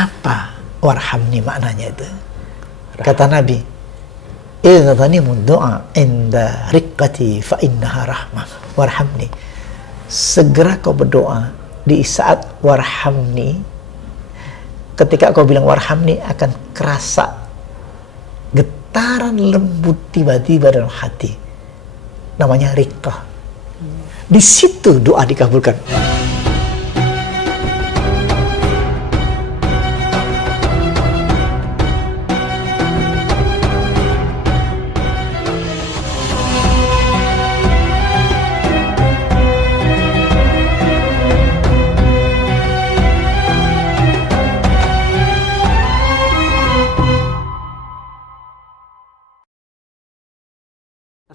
Apa warhamni maknanya itu? Kata Nabi, idhanimu doa inda riqqati fa innaha rahmah warhamni. Segera kau berdoa di saat warhamni. Ketika kau bilang warhamni, akan kerasa getaran lembut tiba-tiba dalam hati. Namanya riqqah. Di situ doa dikabulkan.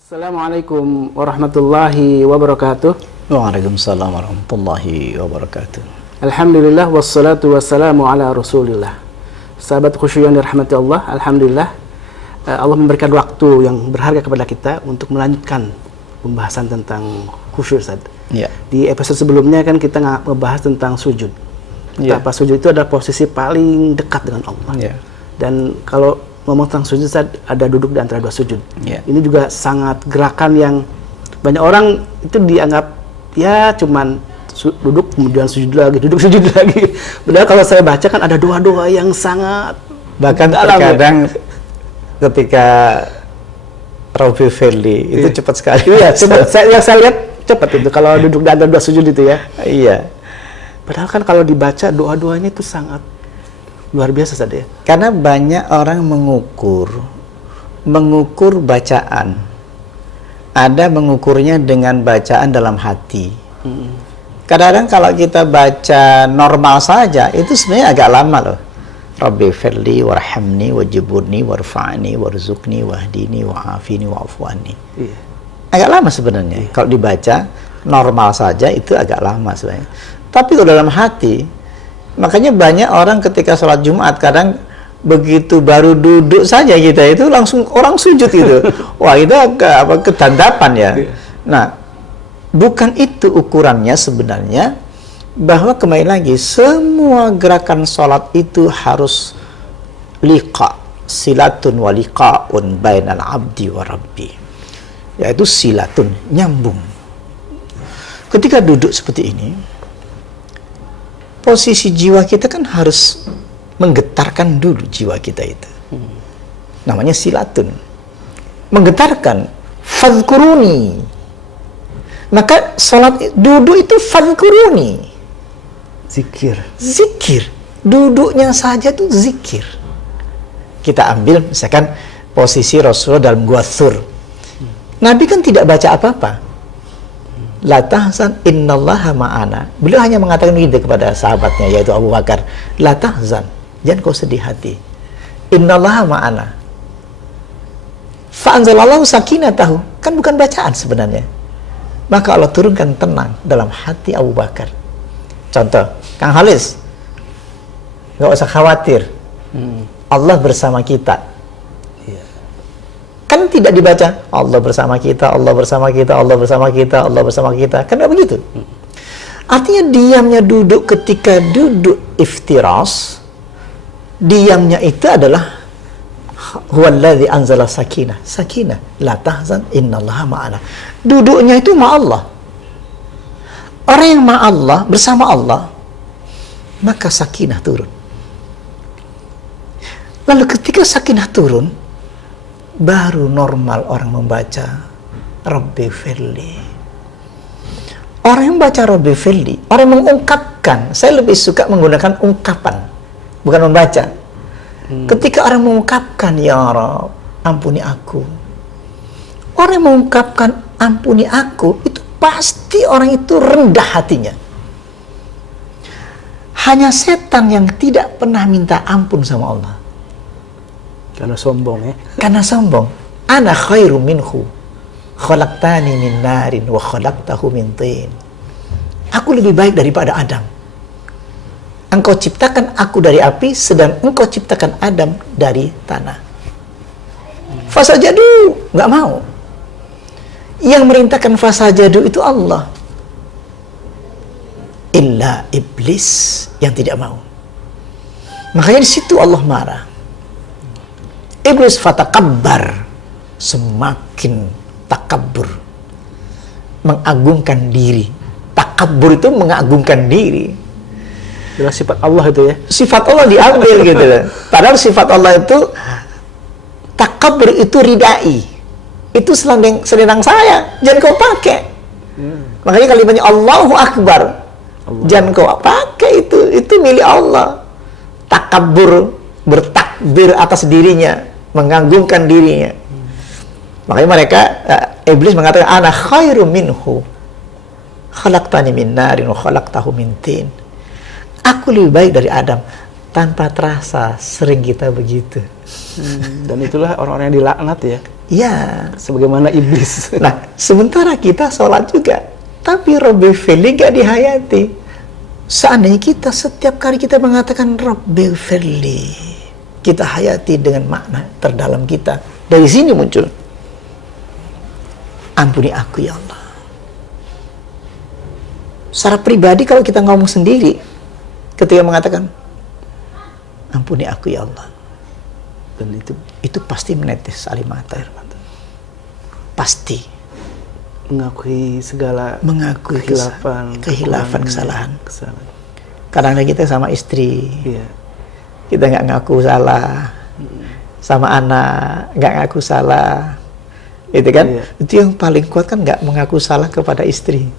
Assalamualaikum warahmatullahi wabarakatuh. Waalaikumsalam warahmatullahi wabarakatuh. Alhamdulillah wassalatu wassalamu ala rasulillah. Sahabat khusyuk yang dirahmati Allah, alhamdulillah Allah memberikan waktu yang berharga kepada kita untuk melanjutkan pembahasan tentang khusyuk, Ustaz. Ya. Di episode sebelumnya kan kita membahas tentang sujud. Betapa sujud itu adalah posisi paling dekat dengan Allah. Ya. Dan kalau ngomong tentang sujud, ada duduk di antara dua sujud. Yeah. Ini juga sangat gerakan yang banyak orang itu dianggap ya cuman duduk kemudian sujud lagi, duduk sujud lagi. Padahal kalau saya baca kan ada doa-doa yang sangat bahkan dalam, terkadang ketika Robby Verli itu cepat sekali. Iya, cepat. Saya lihat cepat itu kalau duduk di antara dua sujud itu ya. Iya. Padahal kan kalau dibaca doa-doanya itu sangat luar biasa saja ya. Karena banyak orang mengukur bacaan. Ada mengukurnya dengan bacaan dalam hati. Kadang-kadang kalau kita baca normal saja, itu sebenarnya agak lama loh. Rabbi firli warhamni wajiburni warfa'ni warzuqni wahdini wa'afini wa'afuani. Iya. Agak lama sebenarnya. Kalau dibaca normal saja itu agak lama sebenarnya. Tapi kalau dalam hati, makanya banyak orang ketika sholat Jumat kadang begitu baru duduk saja kita itu langsung orang sujud itu. Wah, itu kedandapan ya. Nah, bukan itu ukurannya sebenarnya, bahwa kembali lagi semua gerakan sholat itu harus liqa, silatun wa liqa'un bainal abdi wa rabbi. Yaitu silatun, nyambung. Ketika duduk seperti ini, posisi jiwa kita kan harus menggetarkan dulu jiwa kita itu. Namanya silatun. Menggetarkan. Fadhkuruni. Maka sholat duduk itu fadhkuruni. Zikir. Zikir. Duduknya saja tuh zikir. Kita ambil misalkan posisi Rasulullah dalam gua Thur. Nabi kan tidak baca apa-apa. La tahzan innallaha ma'ana. Beliau hanya mengatakan begitu kepada sahabatnya, yaitu Abu Bakar. La tahzan, jangan kau sedih hati. Innallaha ma'ana. Fa'anzalallahu sakinatahu. Kan bukan bacaan sebenarnya. Maka Allah turunkan tenang dalam hati Abu Bakar. Contoh, Kang Halis, nggak usah khawatir. Allah bersama kita. Kan tidak dibaca Allah bersama kita, Allah bersama kita, Allah bersama kita, Allah bersama kita. Kan tidak begitu. Artinya diamnya duduk ketika duduk iftiras, diamnya itu adalah huwallazi anzala sakinah. Sakinah, la tahzan innallaha ma'ana. Duduknya itu ma'allah. Orang yang ma'allah, bersama Allah, maka sakinah turun. Lalu ketika sakinah turun, baru normal orang membaca Rabbi firli. Orang yang membaca Rabbi firli, orang yang mengungkapkan, saya lebih suka menggunakan ungkapan, bukan membaca. Ketika orang mengungkapkan, Ya Rabb, ampuni aku. Orang yang mengungkapkan ampuni aku, itu pasti orang itu rendah hatinya. Hanya setan yang tidak pernah minta ampun sama Allah. Karena sombong ya. Karena sombong. Ana khairum minhu. Khalaqtani min narin wa khalaqtahu min tin. Aku lebih baik daripada Adam. Engkau ciptakan aku dari api, sedang engkau ciptakan Adam dari tanah. Fasajadu, nggak mau. Yang merintahkan fasajadu itu Allah. Illa iblis yang tidak mau. Makanya di situ Allah marah. Iblis fatakabbar, semakin takabur, mengagungkan diri. Takabur itu mengagungkan diri. Adalah sifat Allah itu ya. Sifat Allah diambil gitu loh. Padahal sifat Allah itu takabur itu ridai. Itu selendang saya, jangan kau pakai. Makanya kalimatnya Allahu Akbar. Jangan kau pakai itu milik Allah. Takabur, bertakbir atas dirinya, mengagungkan dirinya. Makanya mereka iblis mengatakan ana khairum minhu. Khalaqtani min narin wa khalaqtahu min tin. Aku lebih baik dari Adam. Tanpa terasa sering kita begitu. Dan itulah orang-orang yang dilaknat ya. Iya. Sebagaimana iblis. Nah, sementara kita sholat juga, tapi Rabbi Fili gak dihayati. Seandainya kita setiap kali kita mengatakan Rabbi Fili, kita hayati dengan makna terdalam kita. Dari sini muncul, ampuni aku ya Allah. Secara pribadi kalau kita ngomong sendiri, ketika mengatakan ampuni aku ya Allah, Dan itu pasti menetes air mata. Pasti mengakui segala kehilafan, kesalahan. Kadang-kadang kita sama istri, kita nggak ngaku salah, sama anak nggak ngaku salah, itu kan? Itu yang paling kuat kan, nggak mengaku salah kepada istri.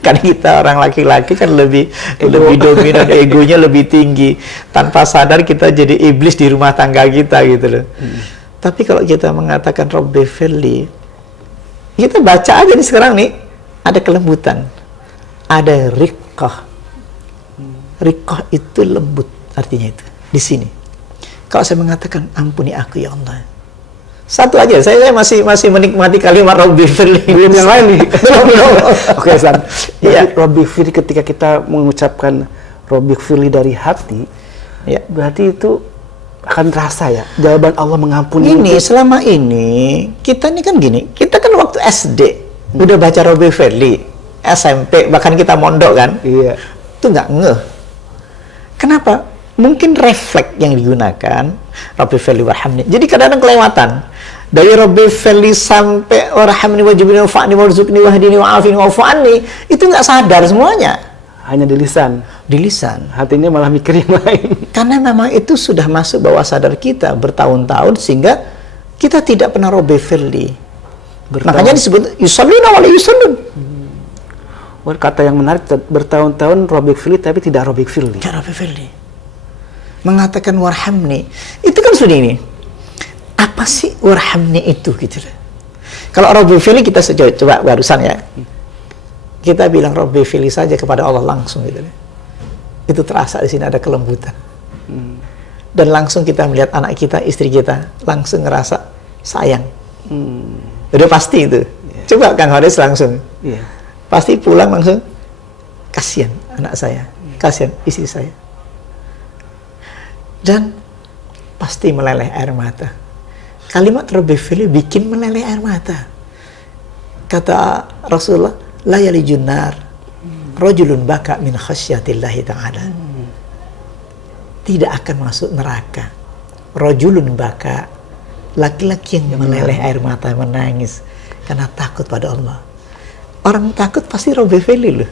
Karena kita orang laki-laki kan lebih dominan, egonya lebih tinggi. Tanpa sadar kita jadi iblis di rumah tangga kita gitu loh. Tapi kalau kita mengatakan Rabbi Firli, kita baca aja nih sekarang nih, ada kelembutan, ada riqqah. Riqqah itu lembut, artinya itu di sini. Kalau saya mengatakan ampuni aku ya Allah, satu aja, saya masih menikmati kalimat Rabbi Firli. Belum yang lain nih. Oke, San. Iya. Rabbi Firli, ketika kita mengucapkan Rabbi Firli dari hati, ya, berarti itu akan terasa ya, jawaban Allah mengampuni. Ini selama ini kita ini kan gini, kita kan waktu SD udah baca Rabbi Firli, SMP bahkan kita mondok kan, Iya. itu nggak ngeh. Kenapa? Mungkin refleks yang digunakan Rabbi Firli warhamni. Jadi kadang-kadang kelewatan. Dari Rabbi Firli sampai warhamni wajibni wa'fa'ni warzuqni wahdini wa'afini wa'fu'anni, itu nggak sadar semuanya. Hanya di lisan. Di lisan. Hatinya malah mikir yang lain. Karena memang itu sudah masuk bawah sadar kita bertahun-tahun, sehingga kita tidak pernah Rabbi Firli. Makanya disebut yusalluna wa la yusallun. Kata yang menarik, bertahun-tahun Rabbi Firli tapi tidak Rabbi Firli. Tidak Rabbi Firli. Mengatakan warhamni, itu kan sudah ini. Apa sih warhamni itu gitu loh. Kalau Rabbi Firli kita coba barusan ya. Kita bilang Rabbi Firli saja kepada Allah langsung gitu loh. Itu terasa di sini ada kelembutan. Dan langsung kita melihat anak kita, istri kita langsung ngerasa sayang. Udah pasti itu. Coba Kang Haris langsung. Pasti pulang langsung kasihan anak saya, kasihan istri saya. Dan pasti meleleh air mata. Kalimat Rabbi Firli bikin meleleh air mata. Kata Rasulullah, la yalijun nar rajulun baka min khasyatillahi ta'ala. Tidak akan masuk neraka rajulun baka, laki-laki yang meleleh air mata, menangis karena takut pada Allah. Orang takut pasti Rabbi Firli loh.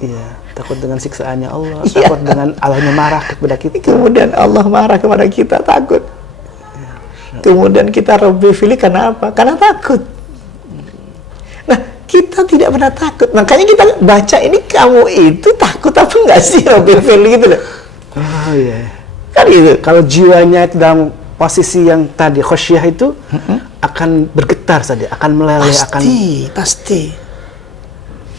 Iya, takut dengan siksaannya Allah, takut dengan Allahnya marah kepada kita. Kemudian Allah marah kepada kita, takut. Kemudian kita Rabbi Firli karena apa? Karena takut. Nah, kita tidak pernah takut. Makanya kita baca ini, kamu itu takut apa enggak sih Rabbi Firli gitu loh. Oh iya. Kan gitu. Kalau jiwanya itu dalam posisi yang tadi khasyah itu akan bergetar saja, akan meleleh, pasti.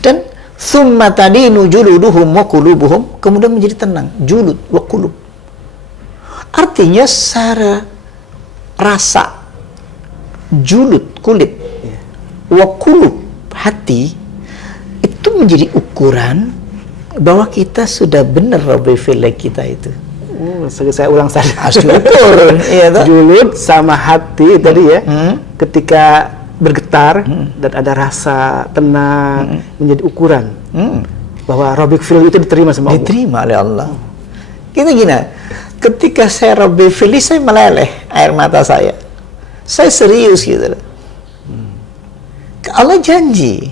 Dan summa tadinu juluduhum wa qulubuhum, kemudian menjadi tenang, julud wa qulub. Artinya secara rasa, julud kulit, wa qulub hati, itu menjadi ukuran bahwa kita sudah benar Rabbi Firli kita itu. Saya ulang saja. Harus diukur. Iya, julud sama hati tadi ya, ketika bergetar dan ada rasa tenang, menjadi ukuran bahwa Rabbi Firli itu diterima sama Allah. Diterima oleh Allah. Kita gini, ketika saya Rabbi Fili, saya meleleh air mata saya. Saya serius gitu loh. Allah janji,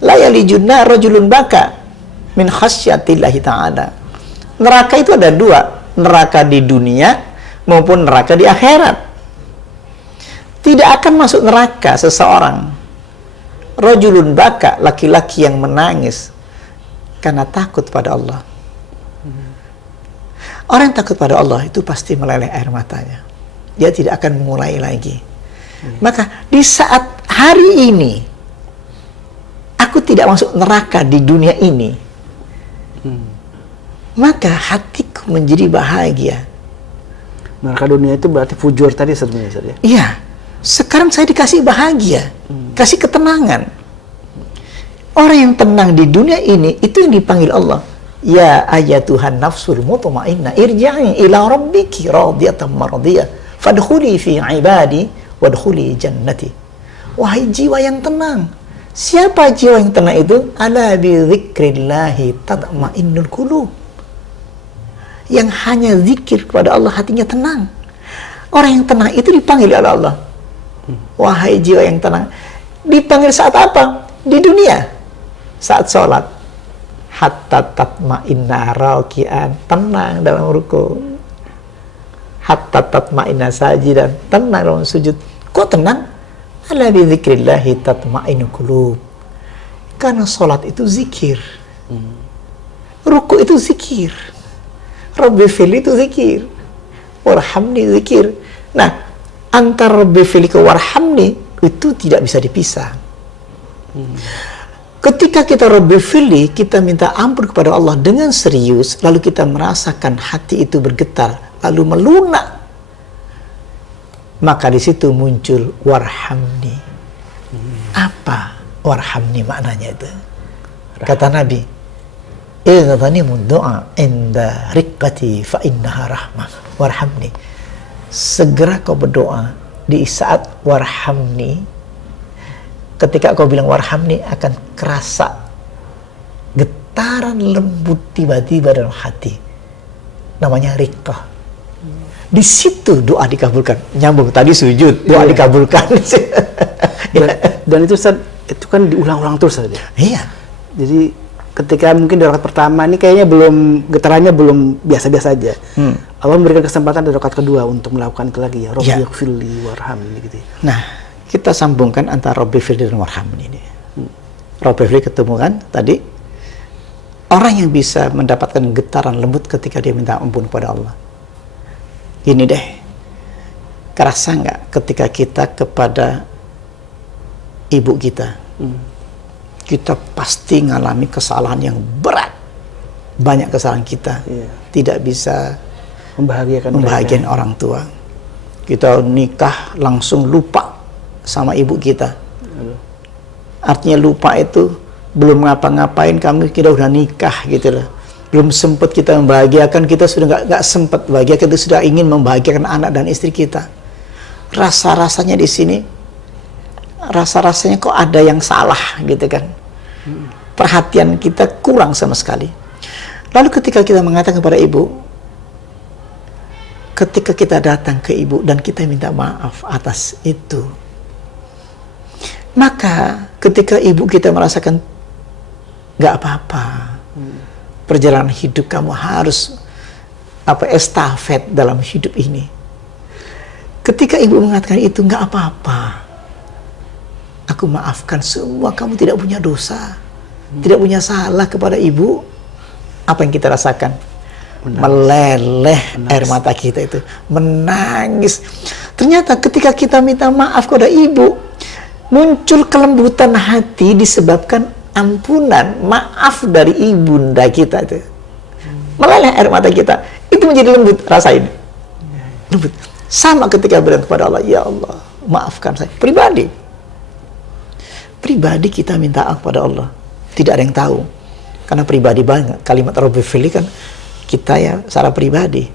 la yalijun nar rajulun baka min khasyatillahi ta'ala. Neraka itu ada dua, neraka di dunia maupun neraka di akhirat. Tidak akan masuk neraka seseorang rajulun baka, laki-laki yang menangis karena takut pada Allah. Orang yang takut pada Allah itu pasti meleleh air matanya. Dia tidak akan mengulangi lagi. Maka di saat hari ini aku tidak masuk neraka di dunia ini, maka hatiku menjadi bahagia. Neraka dunia itu berarti fujur tadi sebenarnya. Iya. Sekarang saya dikasih bahagia, kasih ketenangan. Orang yang tenang di dunia ini itu yang dipanggil Allah. Ya ayatuhan nafsul mutmainnah irji'i ila rabbiki radiyatan mardiyah fadkhuli fi ibadi wadkhuli jannati. Wahai jiwa yang tenang. Siapa jiwa yang tenang itu? Ala bi dzikrillahi tatma'innul qulub. Yang hanya zikir kepada Allah hatinya tenang. Orang yang tenang itu dipanggil oleh Allah. Wahai jiwa yang tenang. Dipanggil saat apa? Di dunia. Saat sholat. Hatta tatma'inna raki'an, tenang dalam ruku. Hatta tatma'inna sajidan, tenang dalam sujud. Kok tenang? Ala bi dzikrillahi tatma'innul qulub. Karena sholat itu zikir. Ruku itu zikir. Rabbi fili itu zikir. Warhamni zikir. Nah, antara Rabbi fili ke warhamni itu tidak bisa dipisah. Ketika kita Rabbi fili, kita minta ampun kepada Allah dengan serius, lalu kita merasakan hati itu bergetar, lalu melunak. Maka di situ muncul warhamni. Apa warhamni maknanya itu? Kata Nabi, "Idhanimu du'a inda riqqati fa innaha rahmah warhamni." Segera kau berdoa di saat warhamni. Ketika kau bilang warhamni, akan kerasa getaran lembut tiba-tiba dalam hati. Namanya riqqah. Di situ doa dikabulkan. Nyambung tadi sujud, doa dikabulkan. Dan itu Ustaz, itu kan diulang-ulang terus saja. Iya. Jadi ketika mungkin di rakaat pertama ini kayaknya getarannya belum biasa-biasa aja. Allah memberikan kesempatan di rakaat kedua untuk melakukan itu lagi ya. Rabbi ighfirli warhamni gitu. Nah, kita sambungkan antara Rabbi firli dan warhamni ini. Rabbi firli ketemu kan tadi orang yang bisa mendapatkan getaran lembut ketika dia minta ampun kepada Allah. Ini deh, kerasa nggak ketika kita kepada ibu kita, kita pasti ngalami kesalahan yang berat, banyak kesalahan kita, tidak bisa membahagiakan orang tua. Kita nikah langsung lupa sama ibu kita. Artinya lupa itu belum ngapa-ngapain kita udah nikah gitu loh. Belum sempat kita membahagiakan, kita sudah nggak sempat bahagia, kita sudah ingin membahagiakan anak dan istri kita. Rasa-rasanya di sini, rasa-rasanya kok ada yang salah gitu kan. Perhatian kita kurang sama sekali. Lalu ketika kita mengatakan kepada ibu, ketika kita datang ke ibu dan kita minta maaf atas itu, maka ketika ibu kita merasakan nggak apa-apa, perjalanan hidup kamu harus estafet dalam hidup ini. Ketika ibu mengatakan itu, nggak apa-apa, aku maafkan semua, kamu tidak punya dosa, tidak punya salah kepada ibu. Apa yang kita rasakan? Meleleh air mata kita itu, menangis. Ternyata ketika kita minta maaf kepada ibu, muncul kelembutan hati disebabkan ampunan, maaf dari ibunda kita itu. Meleleh air mata kita, itu menjadi lembut, rasain. Lembut. Sama ketika bilang kepada Allah, ya Allah, maafkan saya. Pribadi kita minta maaf kepada Allah. Tidak ada yang tahu. Karena pribadi banget. Kalimat Rabbi firli kan kita ya secara pribadi.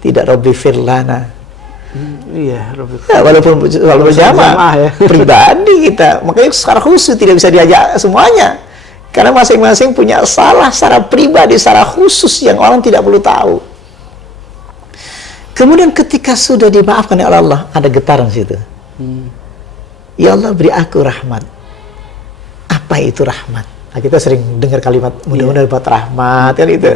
Tidak Rabbi firlana. Iya, Rabbi. Ya, walaupun berjamaah ya. Pribadi kita. Makanya secara khusus tidak bisa diajak semuanya. Karena masing-masing punya salah secara pribadi, secara khusus yang orang tidak perlu tahu. Kemudian ketika sudah dimaafkan oleh Allah, ada getaran situ. Ya Allah, beri aku rahmat. Apa itu rahmat? Nah, kita sering dengar kalimat mudah-mudahan dapat rahmat kan itu.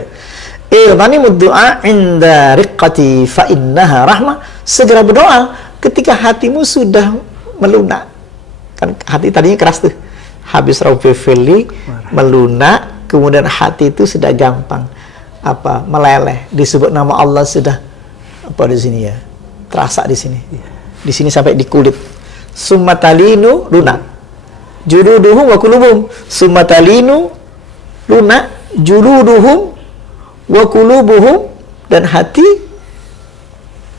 Ilmani muddu'a inda riqqati fa innaha rahmah. Segera berdoa ketika hatimu sudah melunak. Kan hati tadinya keras tuh. Habis Rabbi Fili melunak, kemudian hati itu sudah gampang meleleh. Disebut nama Allah sudah di sini ya. Terasa di sini. Di sini sampai di kulit. Summatalinu lunak. Juluduhum wa qulubuhum. Summatalinu lunak, juluduhum wa qulubuhum, dan hati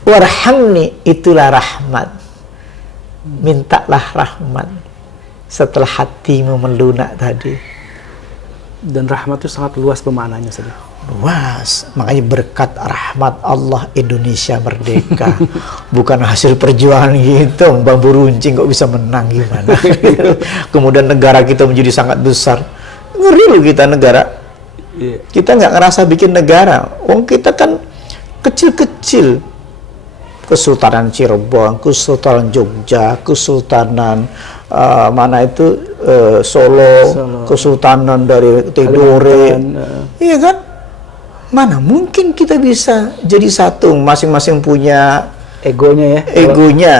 warhamni, itulah rahmat. Mintalah rahmat setelah hatimu melunak tadi. Dan rahmat itu sangat luas pemaknanya, Ustaz. Luas, makanya berkat rahmat Allah Indonesia merdeka. Bukan hasil perjuangan gitu, bambu runcing kok bisa menang gimana. Kemudian negara kita menjadi sangat besar. Ngeri loh kita negara. Kita nggak ngerasa bikin negara. Wong kita kan kecil-kecil. Kesultanan Cirebon, Kesultanan Jogja, Kesultanan Solo, Kesultanan dari Tidore. Iya kan? Mana mungkin kita bisa jadi satu, masing-masing punya egonya ya. Egonya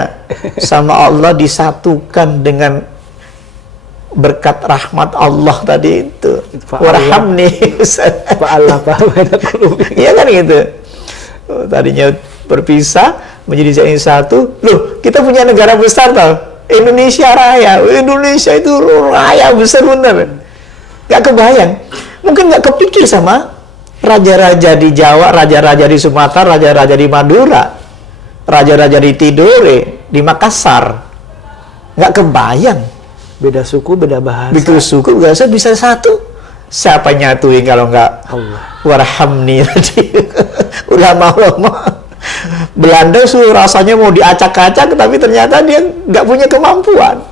sama Allah disatukan dengan berkat rahmat Allah tadi itu. Warhamni. Iya kan gitu. Tadinya berpisah menjadi jadi satu. Loh, kita punya negara besar tau. Indonesia Raya. Indonesia itu raya besar bener. Gak kebayang. Mungkin gak kepikir sama raja-raja di Jawa, raja-raja di Sumatera, raja-raja di Madura, raja-raja di Tidore, di Makassar. Nggak kebayang. Beda suku, beda bahasa. Beda suku, bahasa bisa satu. Siapa nyatuin kalau nggak Allah? Warhamni tadi. Ulama-ulama Belanda rasanya mau diacak-acak, tapi ternyata dia nggak punya kemampuan.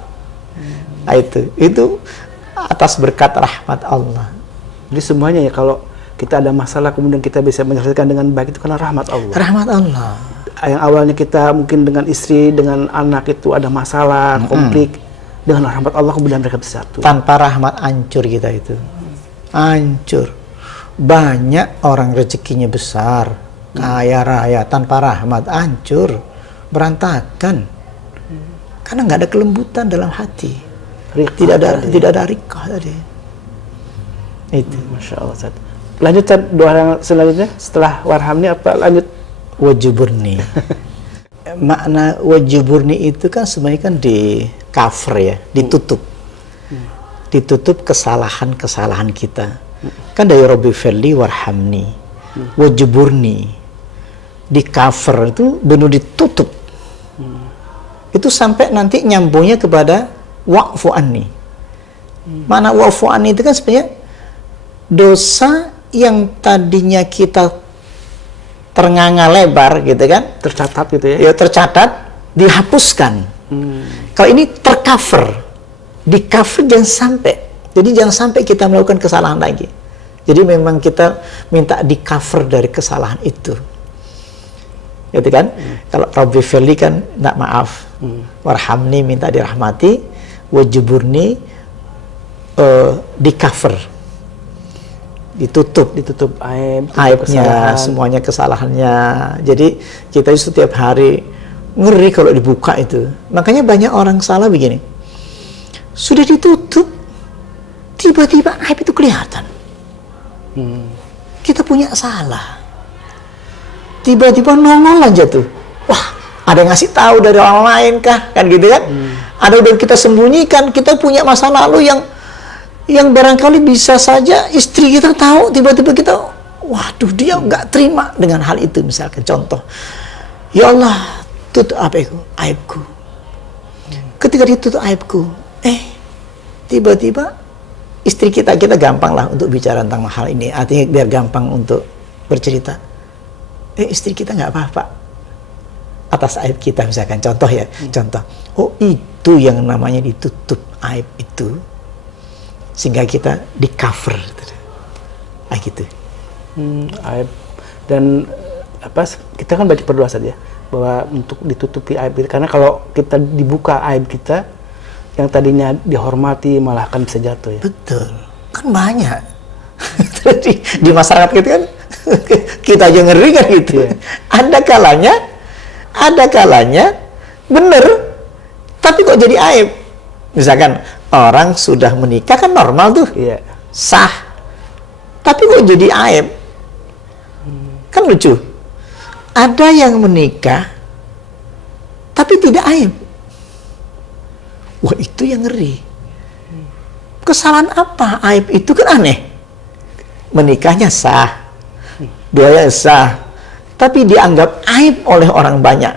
Nah, itu atas berkat rahmat Allah. Jadi semuanya ya, kalau kita ada masalah kemudian kita bisa menyelesaikan dengan baik, itu karena rahmat Allah. Rahmat Allah. Yang awalnya kita mungkin dengan istri, dengan anak itu ada masalah, konflik, dengan rahmat Allah kemudian mereka bersatu. Tanpa rahmat hancur kita itu. Hancur. Banyak orang rezekinya besar, kaya raya, tanpa rahmat hancur, berantakan. Karena nggak ada kelembutan dalam hati. Tidak ada rikah tadi. Itu. Masya Allah, Ustaz. Lanjutkan doa yang selanjutnya setelah warhamni apa lanjut? Wajuburni. Makna wajuburni itu kan sebenarnya kan di cover ya, ditutup. Ditutup kesalahan-kesalahan kita. Kan dari Rabbi Firli warhamni. Wajuburni. Di cover itu benar ditutup. Itu sampai nanti nyambungnya kepada wa'fu anni. Mana wa'fu anni itu kan sebenarnya dosa yang tadinya kita ternganga lebar gitu kan, tercatat gitu ya. Ya tercatat, dihapuskan. Kalau ini tercover, di cover jangan sampai. Jadi jangan sampai kita melakukan kesalahan lagi. Jadi memang kita minta di cover dari kesalahan itu. Gitu kan? Kalau Rabbi Firli kan nak maaf, warhamni minta dirahmati, wajuburni di cover. Ditutup aibnya, semuanya kesalahannya. Jadi kita setiap hari ngeri kalau dibuka itu. Makanya banyak orang salah begini. Sudah ditutup, tiba-tiba aib itu kelihatan. Kita punya salah. Tiba-tiba nongol aja tuh. Wah, ada yang ngasih tahu dari orang lain kah? Kan gitu kan? Ada udah kita sembunyikan, kita punya masa lalu yang barangkali bisa saja istri kita tahu, tiba-tiba kita, waduh dia nggak terima dengan hal itu. Misalkan contoh, ya Allah tutup aibku. Ketika ditutup aibku, tiba-tiba istri kita gampang lah untuk bicara tentang hal ini, artinya biar gampang untuk bercerita. Istri kita nggak apa-apa atas aib kita, misalkan contoh ya, contoh, oh itu yang namanya ditutup aib itu. Sehingga kita di cover gitu. Aib. Dan kita kan baca berdoa saja bahwa untuk ditutupi aib, karena kalau kita dibuka aib kita yang tadinya dihormati malah akan bisa jatuh ya. Betul, kan banyak di masyarakat kita kan kita aja ngeri kan gitu. Iya. Ada kalanya bener, tapi kok jadi aib. Misalkan orang sudah menikah kan normal tuh, Iya. sah, tapi kok jadi aib, kan lucu. Ada yang menikah tapi tidak aib. Wah, itu yang ngeri. Kesalahan apa? Aib itu kan aneh. Menikahnya sah, doanya sah, tapi dianggap aib oleh orang banyak.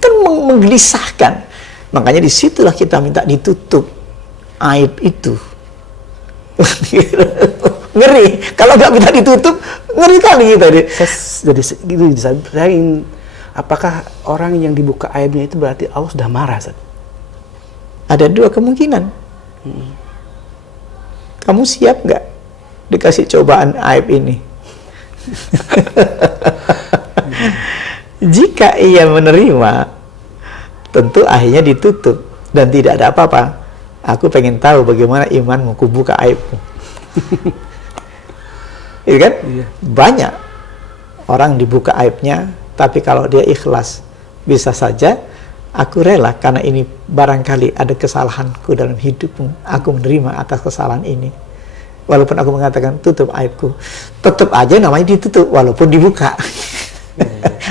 Kan menggelisahkan. Makanya disitulah kita minta ditutup aib itu. Ngeri. Kalau nggak minta ditutup, ngeri kali kita. Saya ingin, apakah orang yang dibuka aibnya itu berarti Allah sudah marah, Ustaz? Ada dua kemungkinan. Kamu siap nggak dikasih cobaan aib ini? Jika ia menerima, tentu akhirnya ditutup dan tidak ada apa-apa. Aku pengen tahu bagaimana imanmu, ku buka aibmu. Iya kan? Iya. Banyak orang dibuka aibnya, tapi kalau dia ikhlas, bisa saja aku rela karena ini barangkali ada kesalahanku dalam hidupmu. Aku menerima atas kesalahan ini. Walaupun aku mengatakan tutup aibku, tetap aja namanya ditutup walaupun dibuka.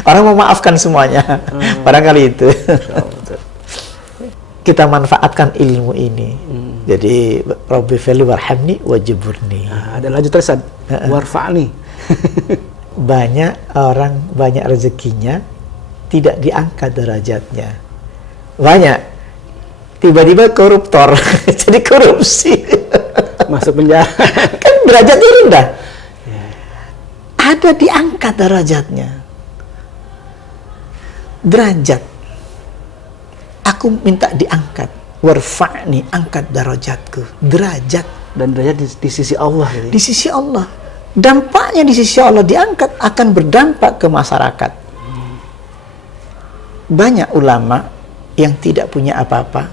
Orang memaafkan semuanya. Barangkali itu. Kita manfaatkan ilmu ini. Jadi Rabbi fili warhamni wajiburni. Ada lanjutan, Ustaz. Warfa'ni. Banyak orang banyak rezekinya tidak diangkat derajatnya. Banyak tiba-tiba koruptor jadi korupsi. Masuk penjara. Kan derajatnya rendah. Ada diangkat derajatnya. Derajat. Aku minta diangkat. Warfa'ni, angkat derajatku. Derajat. Dan derajat di sisi Allah. Gitu. Di sisi Allah. Dampaknya di sisi Allah diangkat akan berdampak ke masyarakat. Banyak ulama yang tidak punya apa-apa,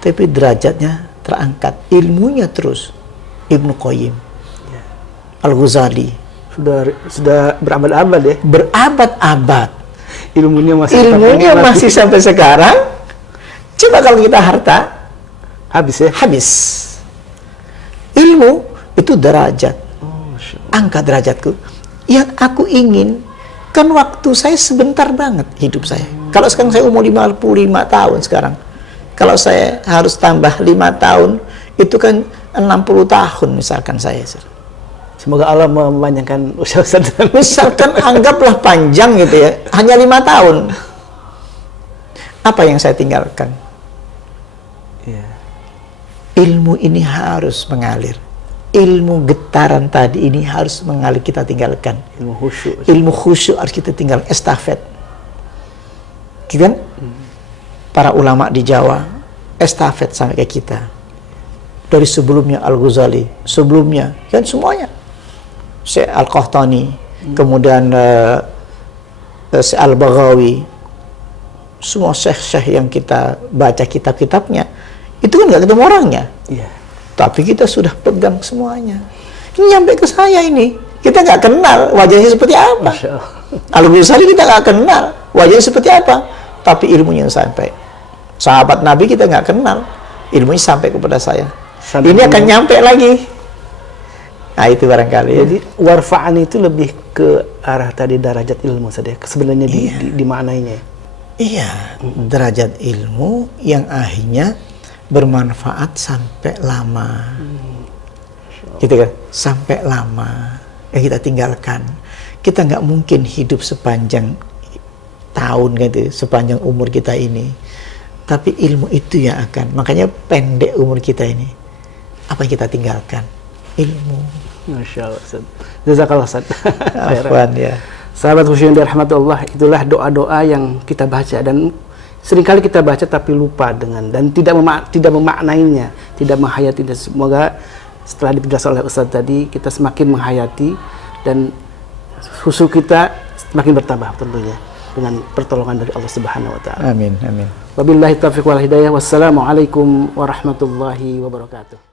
tapi derajatnya terangkat. Ilmunya terus. Ibnu Qayyim, Al-Ghazali. Sudah berabad-abad ya. Berabad-abad. Ilmunya Masih sampai sekarang. Coba kalau kita harta, habis ya. habis. Ilmu itu derajat. Oh, Angkat derajatku. Yang aku ingin, kan waktu saya sebentar banget hidup saya. Kalau sekarang saya umur 55 tahun sekarang. Kalau saya harus tambah 5 tahun, itu kan 60 tahun misalkan saya. Semoga Allah memanjangkan usia Ustaz. Misalkan anggaplah panjang gitu ya, hanya 5 tahun. Apa yang saya tinggalkan? Iya. Ilmu ini harus mengalir. Ilmu getaran tadi ini harus mengalir, kita tinggalkan. Ilmu khusyuk. Ilmu khusyuk harus kita tinggalkan, estafet. Gitu kan? Para ulama di Jawa, estafet sampai ke kita. Dari sebelumnya Al-Ghazali, sebelumnya, kan semuanya. Syekh Al-Qahtani, kemudian Syekh Al-Baghawi, semua syekh-syekh yang kita baca kitab-kitabnya, itu kan nggak ketemu orangnya. Iya. Tapi kita sudah pegang semuanya. Ini nyampe ke saya ini. Kita nggak kenal wajahnya seperti apa. Masya Allah. Al-Ghazali kita nggak kenal wajahnya seperti apa. Tapi ilmunya sampai. Sahabat Nabi kita nggak kenal. Ilmunya sampai kepada saya. Sampai ini akan nyampe lagi. Nah itu barangkali. Jadi warfa'an itu lebih ke arah tadi derajat ilmu saja. Sebenarnya dimaknainya. Iya, derajat ilmu yang akhirnya bermanfaat sampai lama. Gitu kan? Sampai lama. Yang kita tinggalkan. Kita nggak mungkin hidup sepanjang tahun gitu, sepanjang umur kita ini. Tapi ilmu itu yang akan. Makanya pendek umur kita ini. Apa yang kita tinggalkan? Ilmu. Masya Allah, Ustaz. Jazakallah, Ustaz. Afwan ya. Sahabat khusyuk yang dirahmati Allah, itulah doa-doa yang kita baca dan seringkali kita baca tapi lupa dan tidak memaknainya, tidak menghayatinya. Semoga setelah dijelaskan oleh Ustaz tadi kita semakin menghayati dan khusyuk kita semakin bertambah tentunya dengan pertolongan dari Allah Subhanahu wa taala. Amin, amin. Wabillahi taufiq wal hidayah. Wassalamualaikum warahmatullahi wabarakatuh.